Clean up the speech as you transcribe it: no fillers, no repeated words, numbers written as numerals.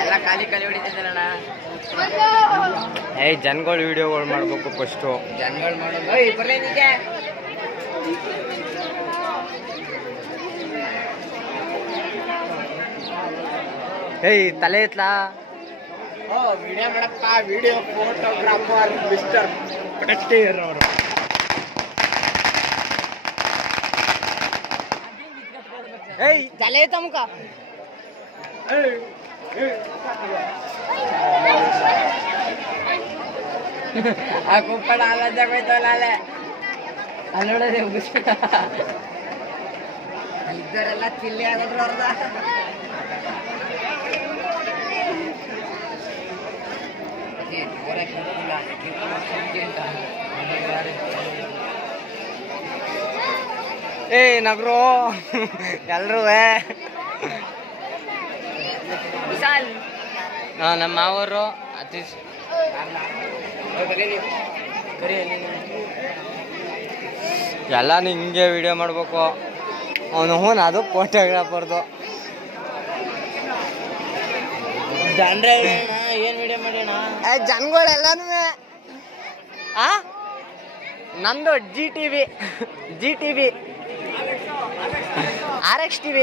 ಎಲ್ಲ ಖಾಲಿ ಖಾಲಿ ಹೊಡಿತಿದ್ದಾರಣ್ಣ. ಜನಗಳು ವಿಡಿಯೋಗಳು ಮಾಡ್ಬೇಕು ಫಸ್ಟು. ಜನಗಳು ಮಾಡೋದು ಬರ್ಲೇನಿದೆ. ತಲೆ ಎತ್ಲಾ ವಿಡಿಯೋ ಮಾಡಪ್ಪ. ವಿಡಿಯೋ ಫೋಟೋಗ್ರಾಫರ್ ಮಿಸ್ಟರ್ ಪಟೇರ್ ಅವರು. ತಲೆ ತಮಕ ಆ ಕುಪ್ಪಳ ಅಲ್ಲೋಯ್ತಲ್ಲ ಅಲ್ಲೇ ಅಲ್ಲೋಡದೆ ಇದ್ದರೆಲ್ಲ ಚಿಲ್ಲಿ ಆಗೋದ್ರು ಅವ್ರದ. ನಗರು ಎಲ್ರೂ ನಮ್ಮ ಮಾವರು ಅತೀಶ್ ಎಲ್ಲ ಹಿಂಗೆ ವಿಡಿಯೋ ಮಾಡ್ಬೇಕು. ಅವನು ಅದು ಫೋಟೋಗ್ರಾಫರ್ದು. ಜನರೇ ಏನ್ ವಿಡಿಯೋ ಮಾಡೋಣ ಜನಗಳೆಲ್ಲಾನು ನಂದು G T V RX TV